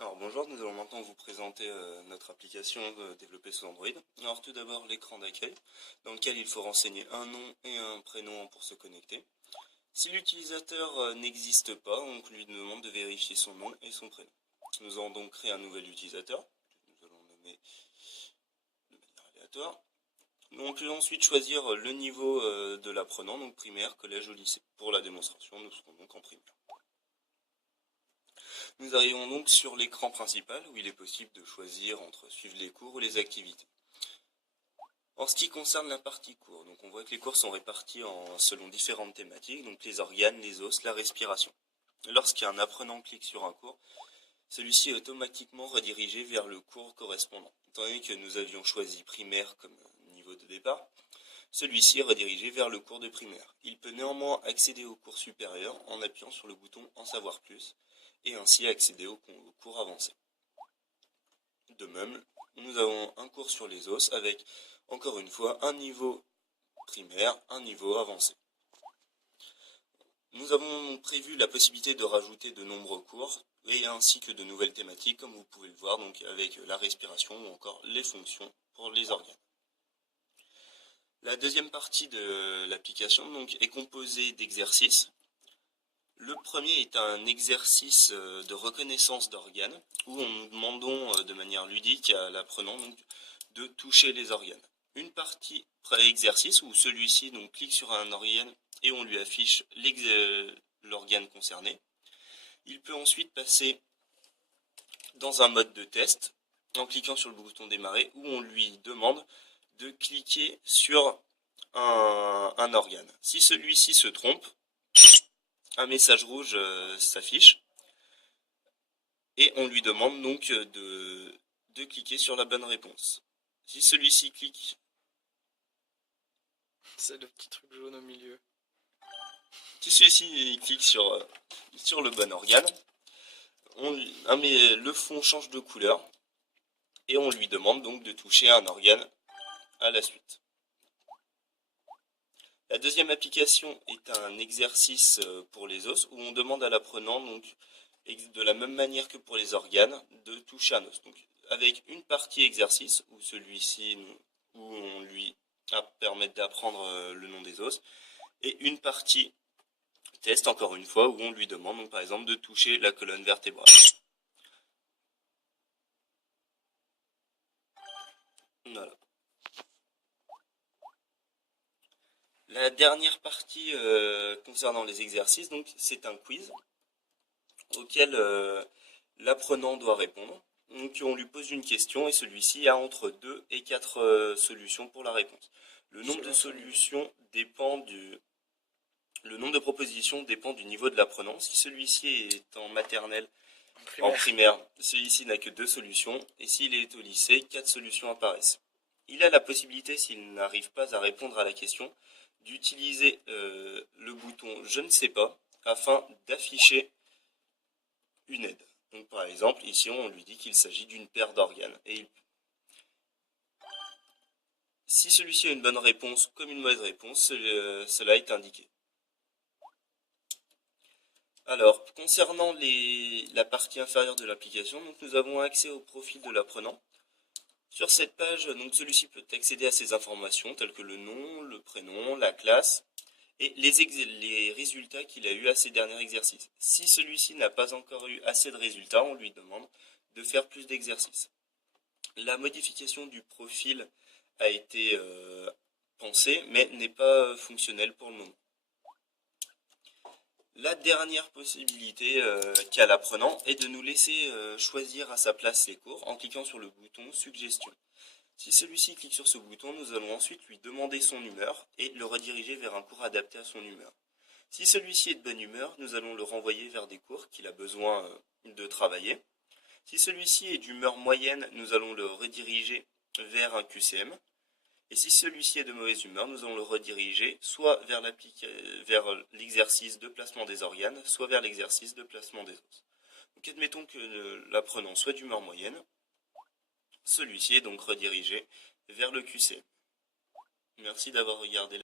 Alors bonjour, nous allons maintenant vous présenter notre application développée sous Android. Alors tout d'abord l'écran d'accueil, dans lequel il faut renseigner un nom et un prénom pour se connecter. Si l'utilisateur n'existe pas, on lui demande de vérifier son nom et son prénom. Nous allons donc créer un nouvel utilisateur, que nous allons nommer de manière aléatoire. Donc ensuite choisir le niveau de l'apprenant, donc primaire, collège ou lycée. Pour la démonstration, nous serons donc en primaire. Nous arrivons donc sur l'écran principal où il est possible de choisir entre suivre les cours ou les activités. En ce qui concerne la partie cours, donc on voit que les cours sont répartis selon différentes thématiques, donc les organes, les os, la respiration. Lorsqu'un apprenant clique sur un cours, celui-ci est automatiquement redirigé vers le cours correspondant. Étant donné que nous avions choisi primaire comme niveau de départ, celui-ci est redirigé vers le cours de primaire. Il peut néanmoins accéder au cours supérieur en appuyant sur le bouton « En savoir plus » et ainsi accéder au cours avancé. De même, nous avons un cours sur les os avec, encore une fois, un niveau primaire, un niveau avancé. Nous avons prévu la possibilité de rajouter de nombreux cours et ainsi que de nouvelles thématiques, comme vous pouvez le voir, donc avec la respiration ou encore les fonctions pour les organes. La deuxième partie de l'application est composée d'exercices. Le premier est un exercice de reconnaissance d'organes où nous demandons de manière ludique à l'apprenant de toucher les organes. Une partie exercice où celui-ci clique sur un organe et on lui affiche l'organe concerné. Il peut ensuite passer dans un mode de test en cliquant sur le bouton démarrer où on lui demande de cliquer sur un organe. Si celui-ci se trompe, un message rouge s'affiche et on lui demande donc de cliquer sur la bonne réponse. Si celui-ci clique... C'est le petit truc jaune au milieu. Si celui-ci clique sur le bon organe, le fond change de couleur et on lui demande donc de toucher un organe à la suite. La deuxième application est un exercice pour les os où on demande à l'apprenant, de la même manière que pour les organes, de toucher un os. Donc, avec une partie exercice où on lui permet d'apprendre le nom des os, et une partie test, encore une fois, où on lui demande, par exemple, de toucher la colonne vertébrale. Voilà. La dernière partie concernant les exercices, c'est un quiz auquel l'apprenant doit répondre. Donc on lui pose une question et celui-ci a entre 2 et 4 solutions pour la réponse. Le nombre de solutions le nombre de propositions dépend du niveau de l'apprenant. Si celui-ci est en maternelle, en primaire, celui-ci n'a que 2 solutions et s'il est au lycée, 4 solutions apparaissent. Il a la possibilité, s'il n'arrive pas à répondre à la question, d'utiliser le bouton « Je ne sais pas » afin d'afficher une aide. Donc par exemple, ici on lui dit qu'il s'agit d'une paire d'organes. Si celui-ci a une bonne réponse comme une mauvaise réponse, cela est indiqué. Alors, concernant la partie inférieure de l'application, nous avons accès au profil de l'apprenant. Sur cette page, celui-ci peut accéder à ces informations telles que le nom, le prénom, la classe et les résultats qu'il a eu à ses derniers exercices. Si celui-ci n'a pas encore eu assez de résultats, on lui demande de faire plus d'exercices. La modification du profil a été pensée, mais n'est pas fonctionnelle pour le moment. La dernière possibilité qu'a l'apprenant est de nous laisser choisir à sa place les cours en cliquant sur le bouton « Suggestions ». Si celui-ci clique sur ce bouton, nous allons ensuite lui demander son humeur et le rediriger vers un cours adapté à son humeur. Si celui-ci est de bonne humeur, nous allons le renvoyer vers des cours qu'il a besoin de travailler. Si celui-ci est d'humeur moyenne, nous allons le rediriger vers un QCM. Et si celui-ci est de mauvaise humeur, nous allons le rediriger soit vers l'exercice de placement des organes, soit vers l'exercice de placement des os. Donc admettons que l'apprenant soit d'humeur moyenne. Celui-ci est donc redirigé vers le QCM. Merci d'avoir regardé.